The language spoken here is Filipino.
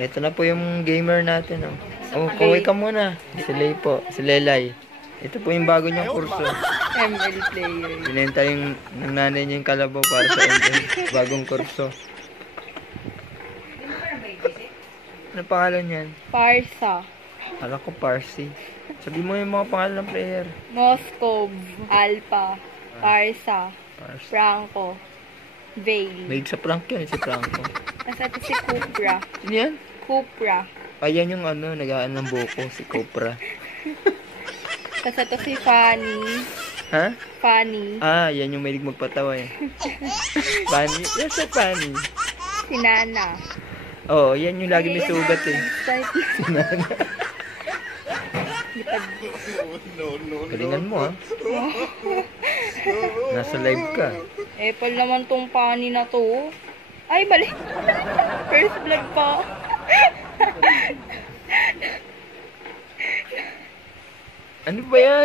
Ito na po yung gamer natin, oh. Oh, kaway ka muna. Si Lay po, si Lelay. Ito po yung bago niyang kurso. ML player. Binenta yung ng nanay niya yung kalabaw para sa ML. Bagong kurso. Ano pangalan yan? Parsa. Alam ko Parsi. Sabi mo yung mga pangalan ng player. Moskov. Alpha. Parsa. Parsi. Franco. Vale. May sa prank yan, si Franco. Nasa ito si Cupra. Ano yan? Cupra. Ayan yung ano, nagaan ng buko, si Copra. Nasa ito si Fanny. Ha? Fanny. Ah, yan yung mahilig magpatawa eh. Funny? Yes, so funny. Si Nana. Oo, yan yung lagi may sugat eh. Type. Si Nana. Lipad. Galingan mo ha. Nasa live ka. Apple naman tong Fanny na to. Ay, balik. First vlog pa. Ano ba yan?